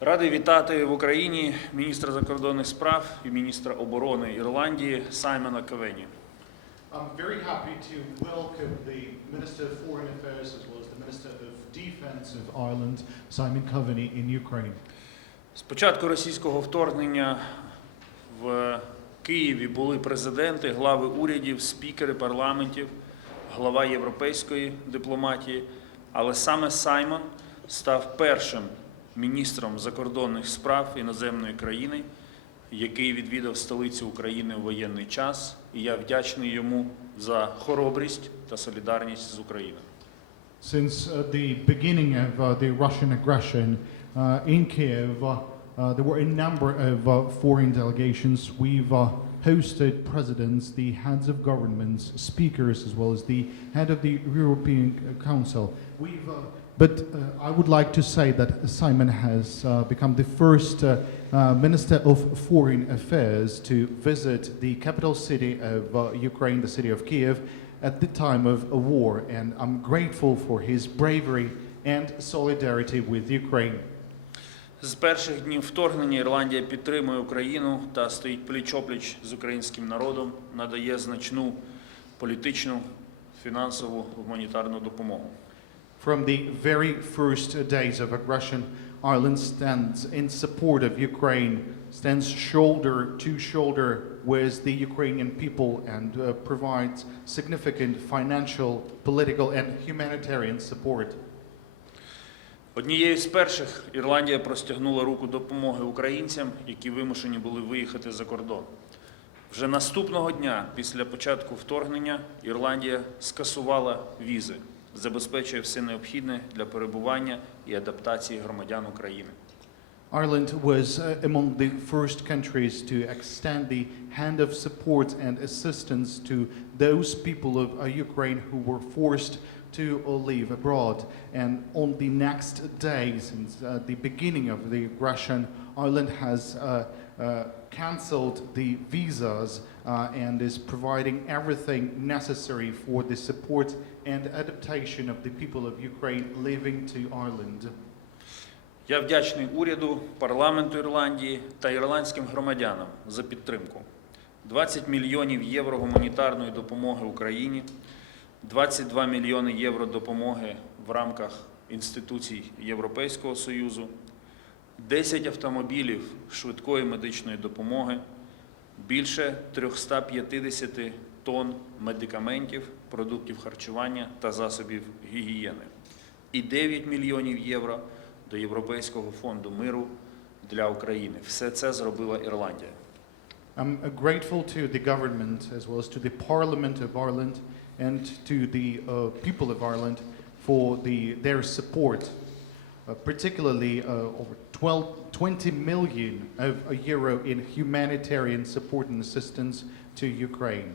Радий вітати в Україні міністра закордонних справ і міністра оборони Ірландії Саймона Ковені. I'm very happy to welcome the Minister of Foreign Affairs as well as the Minister of Defence of Ireland, Simon Koveny, in Ukraine. З початку російського вторгнення в Києві були президенти, глави урядів, спікери парламентів, глава європейської дипломатії, але саме Саймон став першим міністром закордонних справ іноземної країни, який відвідав столицю України у воєнний час, і я вдячний йому за хоробрість та солідарність з Україною. Since the beginning of the Russian aggression in Kiev, there were a number of foreign delegations. We've hosted presidents, the heads of governments, speakers, as well as the head of the European Council. But I would like to say that Simon has become the first Minister of Foreign Affairs to visit the capital city of Ukraine, the city of Kiev, at the time of a war, and I'm grateful for his bravery and solidarity with Ukraine. З перших днів вторгнення Ірландія підтримує Україну та стоїть пліч-опліч з українським народом, надає значну політичну, фінансову, гуманітарну допомогу. From the very first days of aggression, Ireland stands in support of Ukraine, stands shoulder to shoulder with the Ukrainian people and provides significant financial, political and humanitarian support. Однією з перших Ірландія простягнула руку допомоги українцям, які вимушені були виїхати за кордон. Вже наступного дня після початку вторгнення Ірландія скасувала візи, забезпечує все необхідне для перебування і адаптації громадян України. Ireland was among the first countries to extend the hand of support and assistance to those people of Ukraine who were forced to live abroad. And on the next day, since the beginning of the aggression, Ireland has cancelled the visas and is providing everything necessary for the support and adaptation of the people of Ukraine living to Ireland. Я вдячний уряду, парламенту Ірландії та ірландським громадянам за підтримку. 20 мільйонів євро гуманітарної допомоги Україні, 22 мільйони євро допомоги в рамках інституцій Європейського Союзу, 10 автомобілів швидкої медичної допомоги, більше 350 тонн медикаментів, продуктів харчування та засобів гігієни і 9 мільйонів євро до Європейського фонду миру для України. Все це зробила Ірландія. I'm grateful to the government as well as to the Parliament of Ireland and to the people of Ireland for their support, particularly over 20 million euro in humanitarian support and assistance to Ukraine.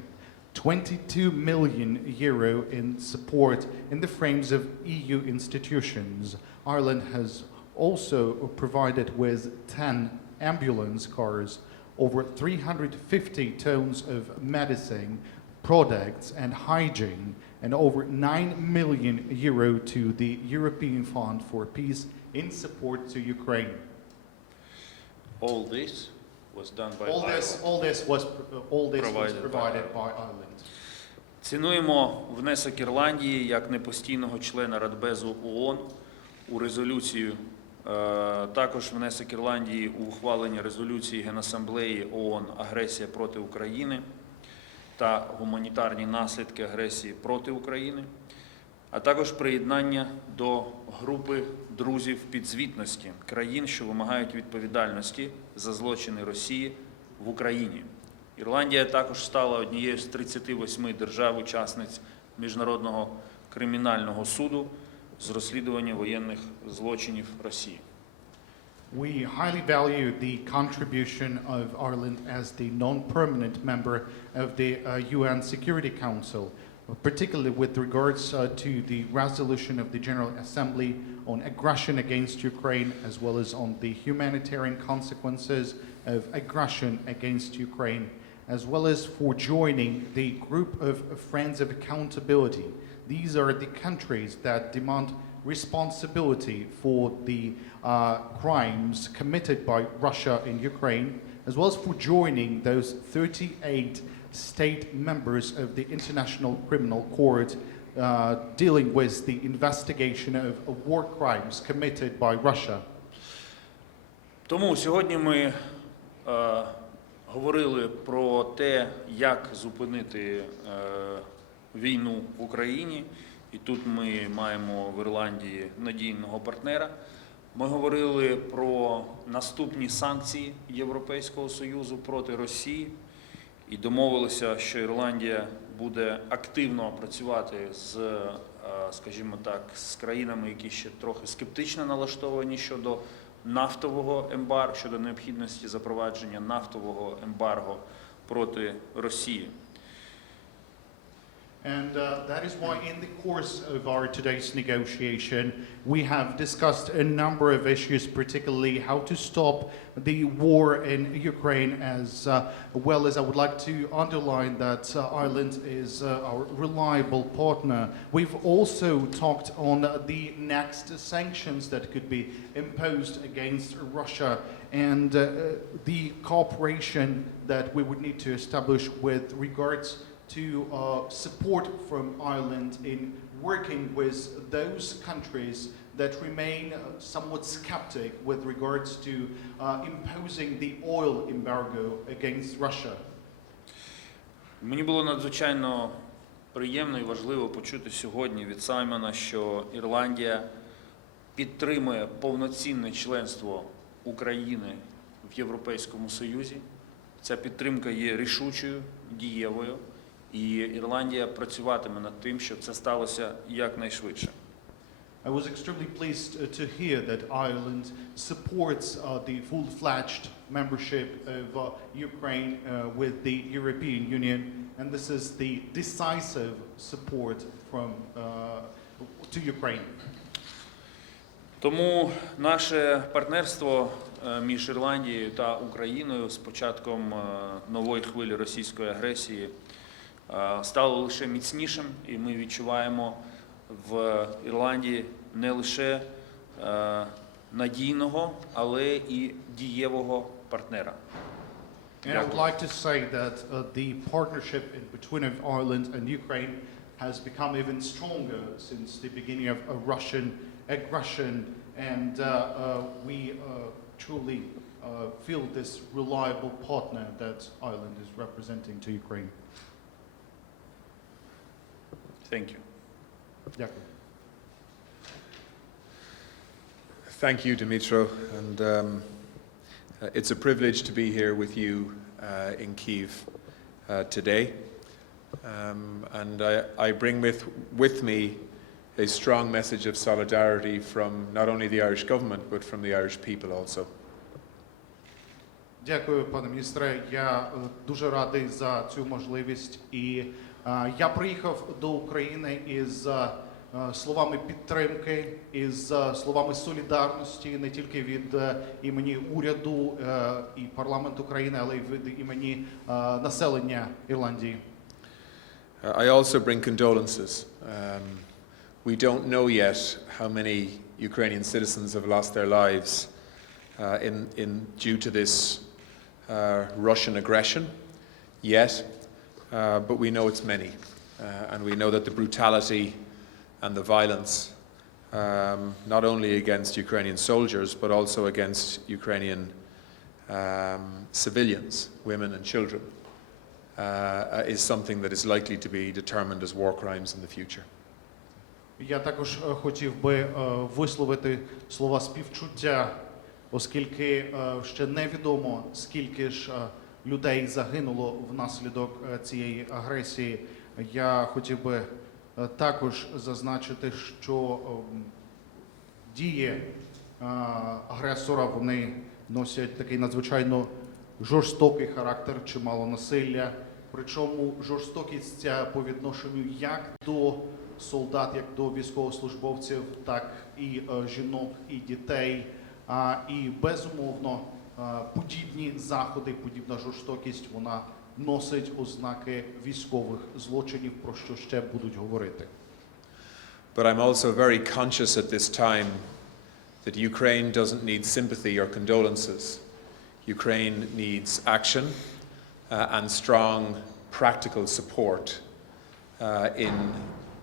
22 million euro in support in the frames of EU institutions. Ireland has also provided with 10 ambulance cars, over 350 tons of medicine, products and hygiene, and over 9 million euro to the European Fund for Peace in support to Ukraine. All this was done by All this was provided by Ireland. Цінуємо внесок Ірландії як непостійного члена Радбезу ООН у резолюцію, також внесок Ірландії у ухвалення резолюції Генасамблеї ООН «Агресія проти України» та гуманітарні наслідки агресії проти України, а також приєднання до групи друзів підзвітності країн, що вимагають відповідальності за злочини Росії в Україні. Ірландія також стала однією з 38 держав-учасниць Міжнародного кримінального суду з розслідування воєнних злочинів Росії. We highly value the contribution of Ireland as the non-permanent member of the UN Security Council, particularly with regards to the resolution of the General Assembly on aggression against Ukraine, as well as on the humanitarian consequences of aggression against Ukraine, as well as for joining the group of Friends of Accountability. These are the countries that demand responsibility for the crimes committed by Russia in Ukraine, as well as for joining those 38 state members of the International Criminal Court dealing with the investigation of war crimes committed by Russia. Тому сьогодні ми говорили про те, як зупинити війну в Україні, і тут ми маємо в Ірландії надійного партнера. Ми говорили про наступні санкції Європейського Союзу проти Росії і домовилися, що Ірландія буде активно працювати з, скажімо так, з країнами, які ще трохи скептично налаштовані щодо нафтового ембарго, щодо необхідності запровадження нафтового ембарго проти Росії. And that is why in the course of our today's negotiation, we have discussed a number of issues, particularly how to stop the war in Ukraine, as well as I would like to underline that Ireland is our reliable partner. We've also talked on the next sanctions that could be imposed against Russia and the cooperation that we would need to establish with regards to support from Ireland in working with those countries that remain somewhat skeptic with regards to imposing the oil embargo against Russia. Мені було надзвичайно приємно і важливо почути сьогодні від Саймона, що Ірландія підтримує повноцінне членство України в Європейському Союзі. Ця підтримка є рішучою, дієвою. І Ірландія працюватиме над тим, щоб це сталося якнайшвидше. I was extremely pleased to hear that Ireland supports the full-fledged membership of Ukraine with the European Union, and this is the decisive support from to Ukraine. Тому наше партнерство між Ірландією та Україною з початком нової хвилі російської агресії стало лише міцнішим, і ми відчуваємо в Ірландії не лише надійного, але і дієвого партнера. And I would like to say that the partnership between Ireland and Ukraine has become even stronger since the beginning of Russian aggression, and we truly feel this reliable partner that Ireland is representing to Ukraine. Thank you. Дякую. Thank you, Dmytro, and it's a privilege to be here with you in Kyiv today. And I bring with me a strong message of solidarity from not only the Irish government, but from the Irish people also. Дякую, пане міністре. Я дуже радий за цю можливість. І я приїхав до України із словами підтримки, із словами солідарності не тільки від імені уряду і парламенту України, але й від імені населення Ірландії. I also bring condolences. We don't know yet how many Ukrainian citizens have lost their lives due to this Russian aggression yet, but we know it's many. And we know that the brutality and the violence, not only against Ukrainian soldiers, but also against Ukrainian civilians, women and children, is something that is likely to be determined as war crimes in the future. Я також хотів би висловити слова співчуття, оскільки ще невідомо, скільки ж людей загинуло внаслідок цієї агресії. Я хотів би також зазначити, що дії агресора, вони носять такий надзвичайно жорстокий характер, чимало насилля. Причому жорстокість ця по відношенню як до солдат, як до військовослужбовців, так і жінок, і дітей. І безумовно подібні заходи, подібна жорстокість, вона носить ознаки військових злочинів, про що ще будуть говорити. But I'm also very conscious at this time that Ukraine doesn't need sympathy or condolences. Ukraine needs action and strong practical support in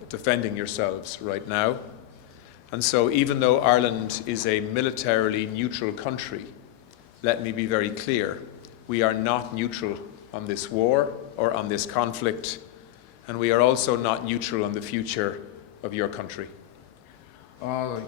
defending yourselves right now. And so even though Ireland is a militarily neutral country, let me be very clear, we are not neutral on this war or on this conflict, and we are also not neutral on the future of your country.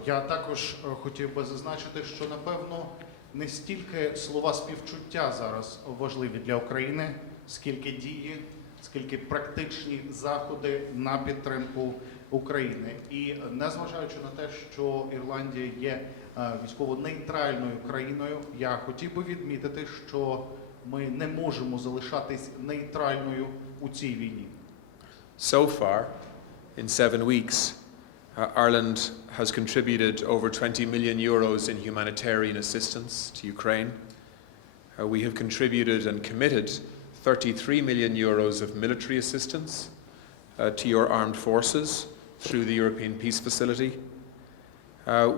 Я також хотів би зазначити, що, напевно, не стільки слова співчуття зараз важливі для України, скільки дії, скільки практичні заходи на підтримку України. І незважаючи на те, що Ірландія є військово-нейтральною країною, я хотів би відмітити, що ми не можемо залишатись нейтральною у цій війні. So far, in 7 weeks, Ireland has contributed over 20 million euros in humanitarian assistance to Ukraine. We have contributed and committed 33 million euros of military assistance to your armed forces through the European Peace Facility.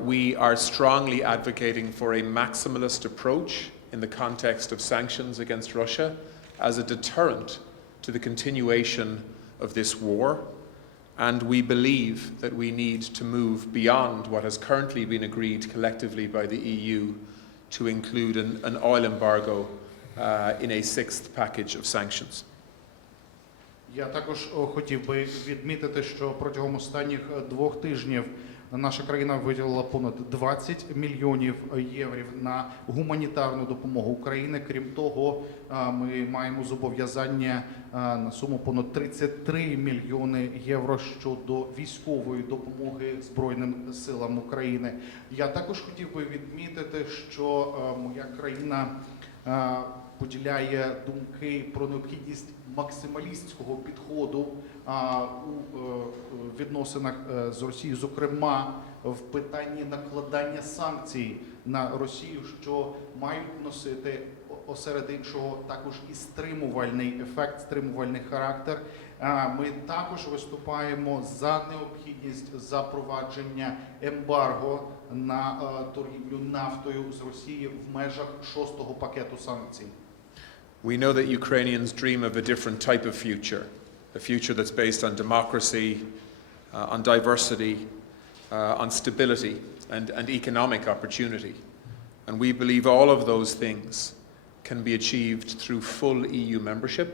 We are strongly advocating for a maximalist approach in the context of sanctions against Russia as a deterrent to the continuation of this war. And we believe that we need to move beyond what has currently been agreed collectively by the EU to include an oil embargo in a 6th package of sanctions. Я також хотів би відмітити, що протягом останніх 2 тижнів наша країна виділила понад 20 мільйонів євро на гуманітарну допомогу України. Крім того, ми маємо зобов'язання на суму понад 33 мільйони євро щодо військової допомоги Збройним силам України. Я також хотів би відмітити, що моя країна поділяє думки про необхідність максималістського підходу у відносинах з Росією, зокрема в питанні накладання санкцій на Росію, що мають носити осеред іншого також і стримувальний ефект, стримувальний характер. Ми також виступаємо за необхідність запровадження ембарго на торгівлю нафтою з Росії в межах 6-го пакету санкцій. We know that Ukrainians dream of a different type of future, a future that's based on democracy, on diversity, on stability and economic opportunity. And we believe all of those things can be achieved through full EU membership,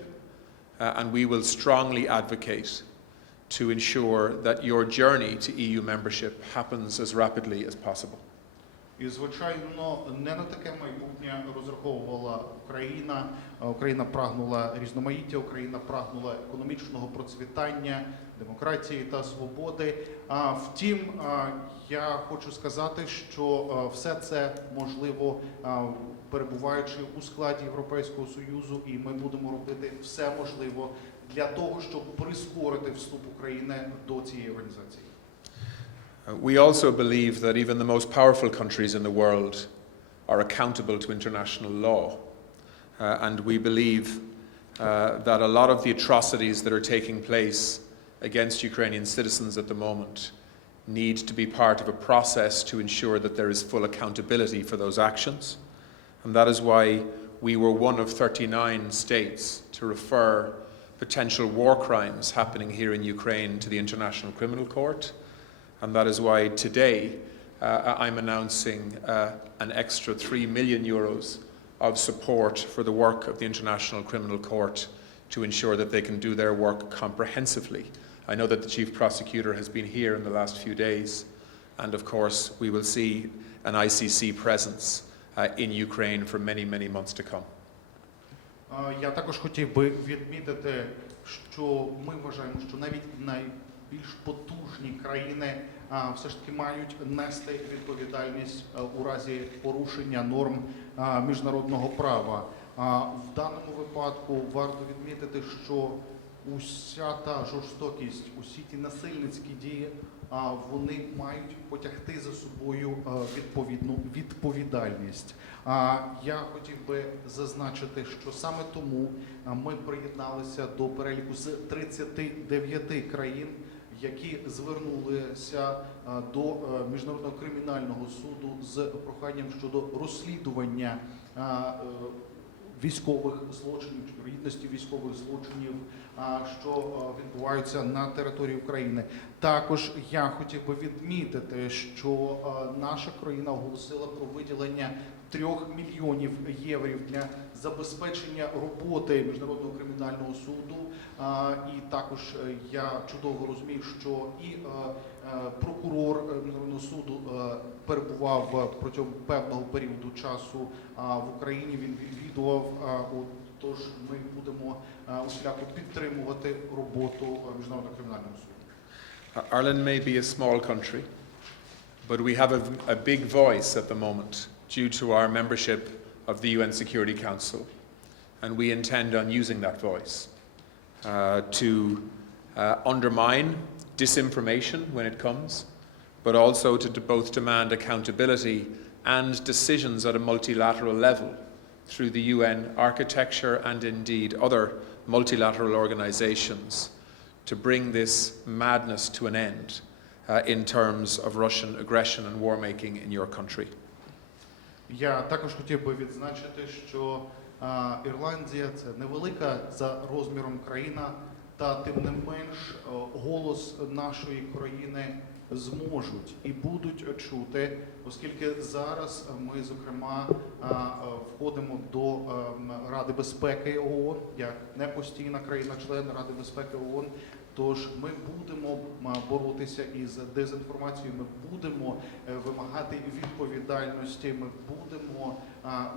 and we will strongly advocate to ensure that your journey to EU membership happens as rapidly as possible. І, звичайно, не на таке майбутнє розраховувала Україна. Україна прагнула різноманіття, Україна прагнула економічного процвітання, демократії та свободи. Втім, я хочу сказати, що все це можливо, перебуваючи у складі Європейського Союзу, і ми будемо робити все можливе для того, щоб прискорити вступ України до цієї організації. We also believe that even the most powerful countries in the world are accountable to international law. And we believe that a lot of the atrocities that are taking place against Ukrainian citizens at the moment need to be part of a process to ensure that there is full accountability for those actions. And that is why we were one of 39 states to refer potential war crimes happening here in Ukraine to the International Criminal Court. And that is why today I'm announcing an extra 3 million euros of support for the work of the International Criminal Court to ensure that they can do their work comprehensively. I know that the Chief Prosecutor has been here in the last few days, and of course we will see an ICC presence in Ukraine for many, many months to come. Я також хотів би відмітити, що ми вважаємо, що навіть найбільш потужні країни все ж таки мають нести відповідальність у разі порушення норм міжнародного права. В даному випадку варто відмітити, що уся та жорстокість, усі ті насильницькі дії, вони мають потягти за собою відповідну відповідальність. Я хотів би зазначити, що саме тому ми приєдналися до переліку з 39 країн, які звернулися до Міжнародного кримінального суду з проханням щодо розслідування військових злочинів, гідності військових злочинів, що відбуваються на території України. Також я хотів би відмітити, що наша країна оголосила про виділення 3 мільйонів євро для забезпечення роботи Міжнародного кримінального суду. І також я чудово розумію, що і прокурор Міжнародного суду перебував протягом певного періоду часу в Україні, він відвідував, тож ми будемо усіляко підтримувати роботу Міжнародного кримінального суду. Ireland may be a small country, but we have a big voice at the moment due to our membership of the UN Security Council, and we intend on using that voice to undermine disinformation when it comes, but also to both demand accountability and decisions at a multilateral level through the UN architecture and indeed other multilateral organizations to bring this madness to an end in terms of Russian aggression and war making in your country. Я також хотів би відзначити, що Ірландія – це невелика за розміром країна, та тим не менш голос нашої країни зможуть і будуть чути, оскільки зараз ми, зокрема, входимо до Ради безпеки ООН, як непостійна країна-член Ради безпеки ООН. Тож ми будемо боротися із дезінформацією, ми будемо вимагати відповідальності, ми будемо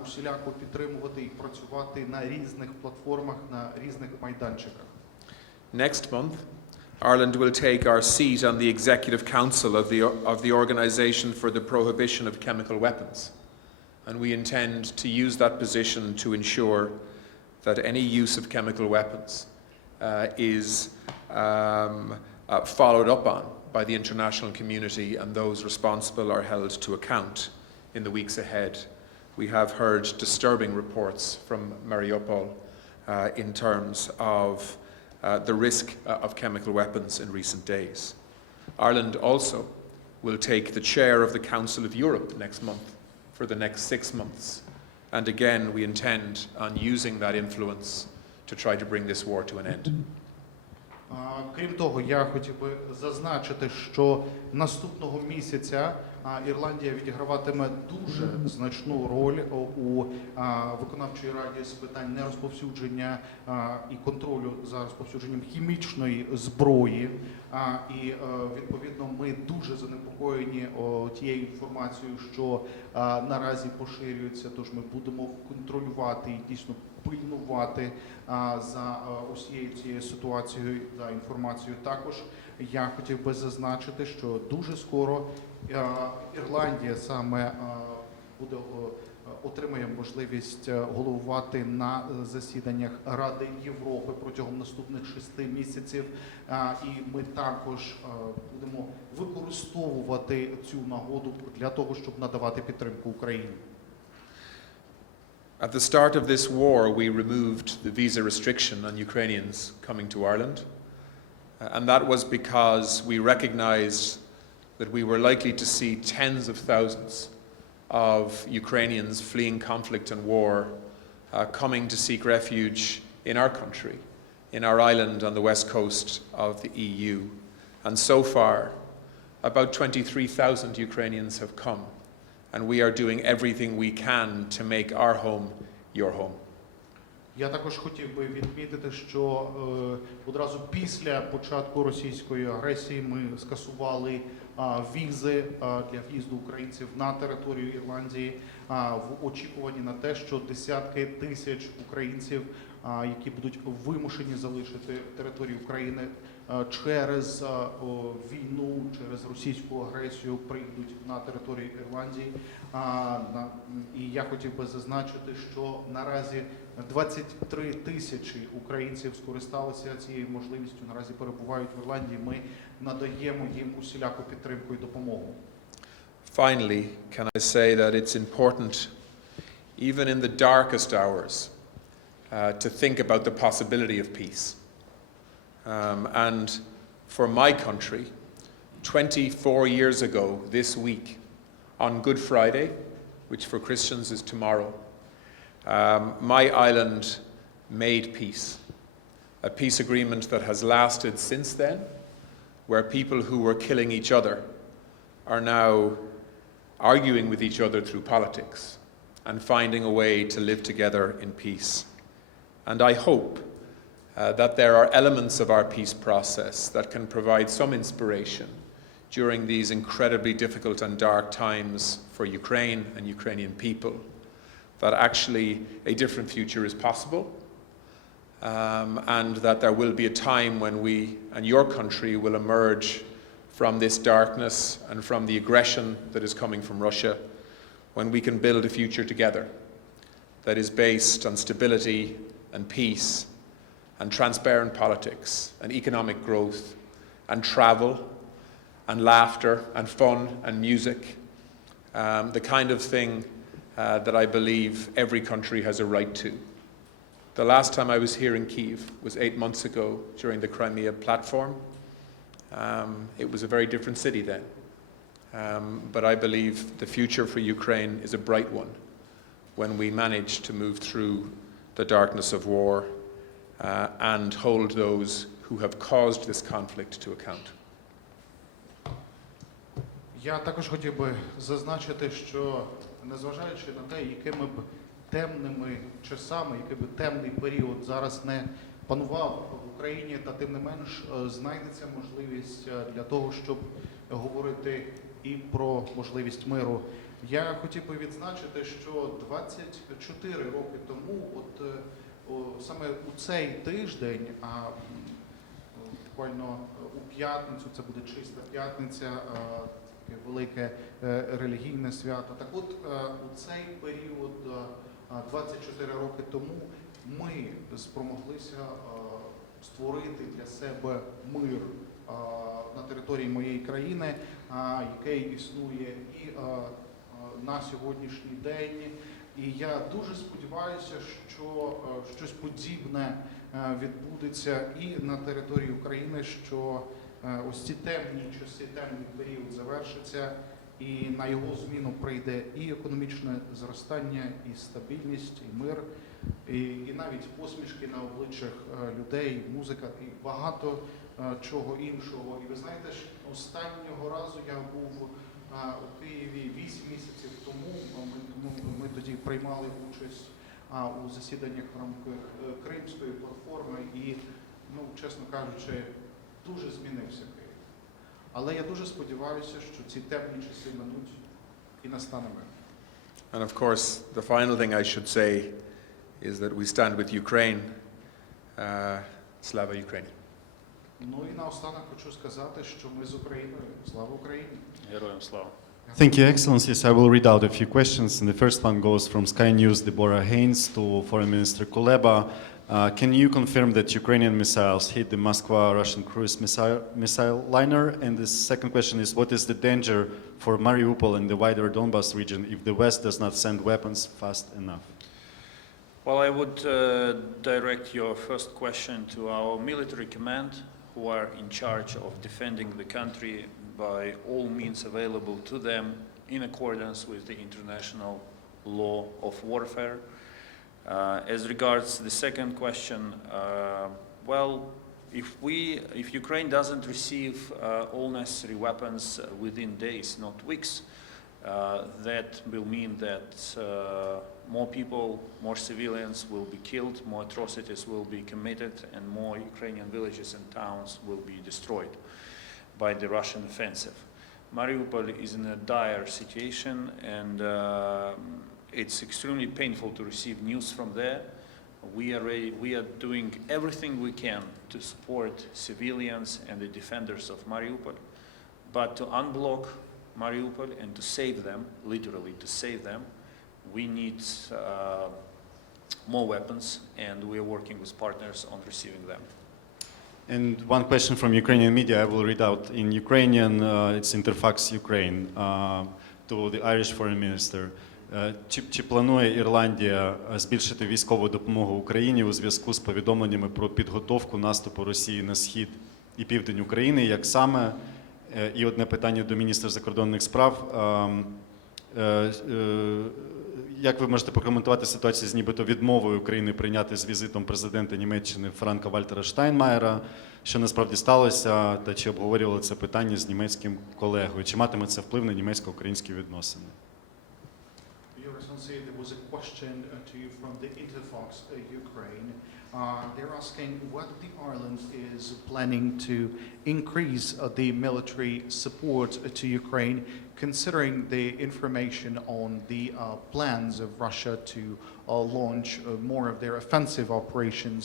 усіляко підтримувати і працювати на різних платформах, на різних майданчиках. Next month, Ireland will take our seat on the Executive Council of the Organisation for the Prohibition of Chemical Weapons, and we intend to use that position to ensure that any use of chemical weapons is followed up on by the international community, and those responsible are held to account in the weeks ahead. We have heard disturbing reports from Mariupol in terms of the risk of chemical weapons in recent days. Ireland also will take the chair of the Council of Europe next month for the next 6 months. And again, we intend on using that influence to try to bring this war to an end. Крім того, я хотів би зазначити, що наступного місяця Ірландія відіграватиме дуже значну роль у виконавчій раді з питань нерозповсюдження і контролю за розповсюдженням хімічної зброї. І відповідно ми дуже занепокоєні тією інформацією, що наразі поширюється. Тож ми будемо контролювати і дійсно пильнувати за усією цією ситуацією, за інформацією. Також я хотів би зазначити, що дуже скоро Ірландія саме отримає можливість головувати на засіданнях Ради Європи протягом наступних 6 місяців. І ми також будемо використовувати цю нагоду для того, щоб надавати підтримку Україні. At the start of this war, we removed the visa restriction on Ukrainians coming to Ireland. And that was because we recognized that we were likely to see tens of thousands of Ukrainians fleeing conflict and war coming to seek refuge in our country, in our island on the west coast of the EU. And so far, about 23,000 Ukrainians have come. And we are doing everything we can to make our home your home. Я також хотів би відмітити, що одразу після початку російської агресії ми скасували візи для в'їзду українців на територію Ірландії в очікуванні на те, що десятки тисяч українців, які будуть вимушені залишити територію України через війну, через російську агресію, прийдуть на територію Ірландії. І я хотів би зазначити, що наразі 23 тисячі українців скористалися цією можливістю, наразі перебувають в Ірландії. Ми надаємо їм усіляку підтримку і допомогу. Finally, can I say that it's important, even in the darkest hours, to think about the possibility of peace. And for my country 24 years ago this week on Good Friday, which for Christians is tomorrow. My island made peace, a peace agreement that has lasted since then, where people who were killing each other are now arguing with each other through politics and finding a way to live together in peace. And I hope that there are elements of our peace process that can provide some inspiration during these incredibly difficult and dark times for Ukraine and Ukrainian people, that actually a different future is possible, and that there will be a time when we and your country will emerge from this darkness and from the aggression that is coming from Russia, when we can build a future together that is based on stability and peace and transparent politics and economic growth and travel and laughter and fun and music, the kind of thing that I believe every country has a right to. The last time I was here in Kyiv was 8 months ago during the Crimea platform. It was a very different city then. But I believe the future for Ukraine is a bright one when we manage to move through the darkness of war and hold those who have caused this conflict to account. Я також хотів би зазначити, що незважаючи на те, якими б темними часами, який би темний період зараз не панував в Україні, та тим не менш знайдеться можливість для того, щоб говорити і про можливість миру. Я хотів би відзначити, що 24 роки тому, саме у цей тиждень, а буквально у п'ятницю, це буде чиста п'ятниця, таке велике релігійне свято. Так от, у цей період, 24 роки тому, ми спромоглися створити для себе мир на території моєї країни, який існує і на сьогоднішній день. І я дуже сподіваюся, що щось подібне відбудеться і на території України, що ось ці темні часи, темний період завершиться, і на його зміну прийде і економічне зростання, і стабільність, і мир, і навіть посмішки на обличчях людей, музика і багато чого іншого. І ви знаєте, останнього разу я був у Києві 8 місяців тому. Ми тоді приймали участь у засіданнях в рамках Кримської платформи і, чесно кажучи, дуже змінився Київ. Але я дуже сподіваюся, що ці темні часи минуть і настане мир. And of course, the final thing I should say is that we stand with Ukraine. Slava Ukraini. Ну і наостанок хочу сказати, що ми з Україною. Слава Україні! Героям слава! Thank you, Excellencies. I will read out a few questions, and the first one goes from Sky News, Deborah Haynes, to Foreign Minister Kuleba. Can you confirm that Ukrainian missiles hit the Moskva Russian cruise missile liner? And the second question is, what is the danger for Mariupol and the wider Donbas region if the West does not send weapons fast enough? Well, I would direct your first question to our military command, who are in charge of defending the country by all means available to them in accordance with the international law of warfare. As regards the second question, well, if Ukraine doesn't receive all necessary weapons within days, not weeks, that will mean that more people, more civilians will be killed, more atrocities will be committed, and more Ukrainian villages and towns will be destroyed by the Russian offensive. Mariupol is in a dire situation, and it's extremely painful to receive news from there. We are doing everything we can to support civilians and the defenders of Mariupol, but to unblock Mariupol and to save them, literally to save them, we need more weapons, and we are working with partners on receiving them. And one question from Ukrainian media I will read out in Ukrainian. It's Interfax Ukraine to the Irish Foreign Minister. Чи планує Ірландія збільшити військову допомогу Україні у зв'язку з повідомленнями про підготовку наступу Росії на схід і південь України. Як саме? І одне питання до міністра закордонних справ. Як ви можете прокоментувати ситуацію з нібито відмовою України прийняти з візитом президента Німеччини Франка-Вальтера Штайнмаєра? Що насправді сталося, та чи обговорювали це питання з німецьким колегою? Чи матиме це вплив на німецько-українські відносини? Your Excellency, there was a question to you from the Interfox Ukraine. They're asking whether the Ireland is planning to increase the military support to Ukraine, considering the information on the plans of Russia to launch more of their offensive operations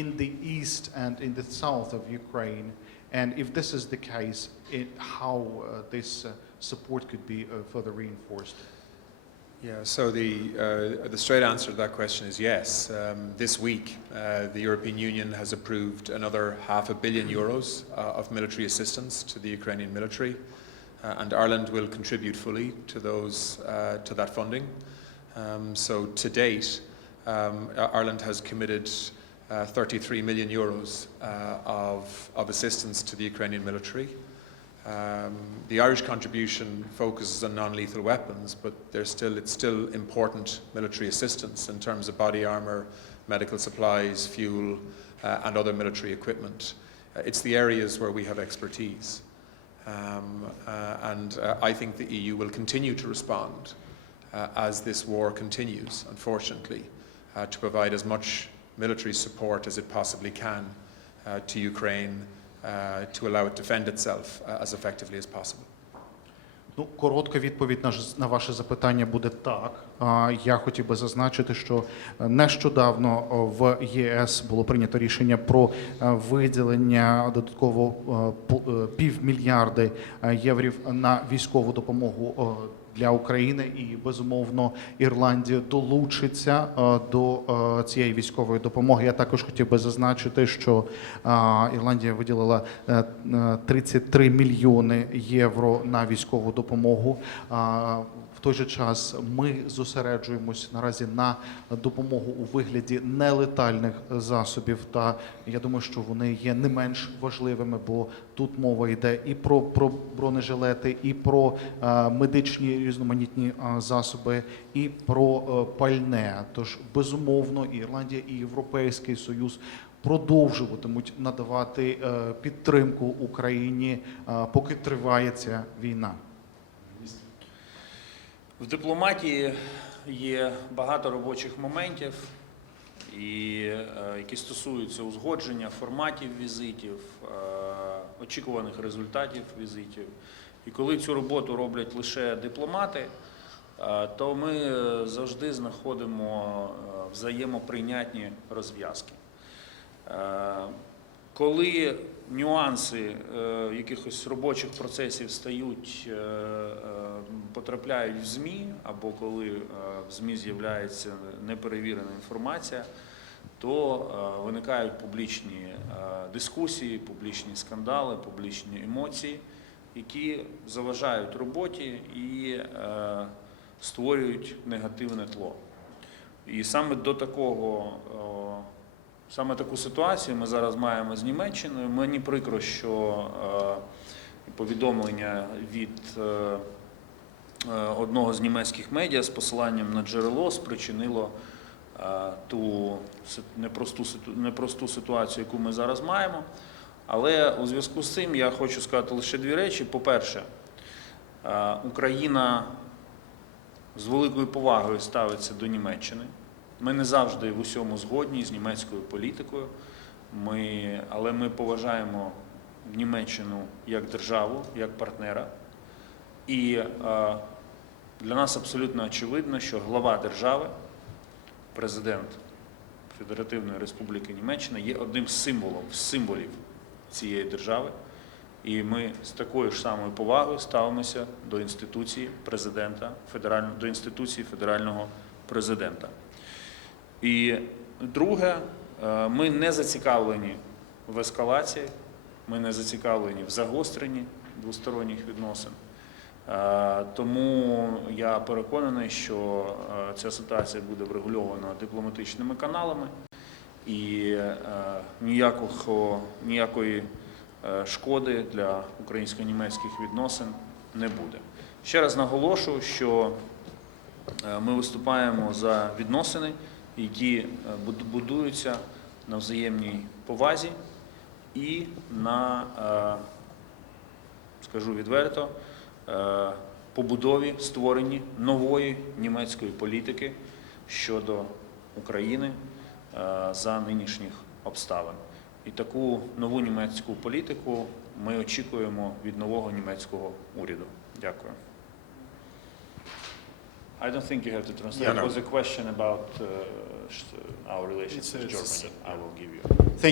in the east and in the south of Ukraine. And if this is the case, how this support could be further reinforced? Yeah, so the straight answer to that question is yes. This week, the European Union has approved another €500 million of military assistance to the Ukrainian military, and Ireland will contribute fully to that funding. So to date, Ireland has committed €33 million of assistance to the Ukrainian military. The Irish contribution focuses on non-lethal weapons, but it's still important military assistance in terms of body armour, medical supplies, fuel, and other military equipment. It's the areas where we have expertise. And I think the EU will continue to respond as this war continues, unfortunately, to provide as much military support as it possibly can to Ukraine, to allow it to defend itself as effectively as possible. Ну, коротка відповідь на ваше запитання буде так. Я хотів би зазначити, що нещодавно в ЄС було прийнято рішення про виділення додатково $500 мільйона на військову допомогу для України, і, безумовно, Ірландія долучиться до цієї військової допомоги. Я також хотів би зазначити, що Ірландія виділила €33 мільйони на військову допомогу. В той же час ми зосереджуємось наразі на допомогу у вигляді нелетальних засобів, та я думаю, що вони є не менш важливими, бо тут мова йде і про бронежилети, і про медичні різноманітні засоби, і про пальне. Тож, безумовно, і Ірландія, і Європейський Союз продовжуватимуть надавати підтримку Україні, поки триває ця війна. В дипломатії є багато робочих моментів, які стосуються узгодження форматів візитів, очікуваних результатів візитів. І коли цю роботу роблять лише дипломати, то ми завжди знаходимо взаємоприйнятні розв'язки. Коли нюанси якихось робочих процесів потрапляють в ЗМІ, або коли в ЗМІ з'являється неперевірена інформація, то виникають публічні дискусії, публічні скандали, публічні емоції, які заважають роботі і створюють негативне тло. І саме Саме таку ситуацію ми зараз маємо з Німеччиною. Мені прикро, що повідомлення від одного з німецьких медіа з посиланням на джерело спричинило ту непросту ситуацію, яку ми зараз маємо. Але у зв'язку з цим я хочу сказати лише дві речі. По-перше, Україна з великою повагою ставиться до Німеччини. Ми не завжди в усьому згодні з німецькою політикою, але ми поважаємо Німеччину як державу, як партнера. І для нас абсолютно очевидно, що глава держави, президент Федеративної Республіки Німеччина є одним з символів цієї держави. І ми з такою ж самою повагою ставимося до інституції президента, до інституції федерального президента. І друге, ми не зацікавлені в ескалації, ми не зацікавлені в загостренні двосторонніх відносин. Тому я переконаний, що ця ситуація буде врегульована дипломатичними каналами і ніякої шкоди для українсько-німецьких відносин не буде. Ще раз наголошую, що ми виступаємо за відносини, які будуються на взаємній повазі і на, скажу відверто, побудові, створенні нової німецької політики щодо України за нинішніх обставин. І таку нову німецьку політику ми очікуємо від нового німецького уряду. Дякую. I don't think you have to translate. Yeah, no. It was a question about our relations with It's- Germany. I will give you.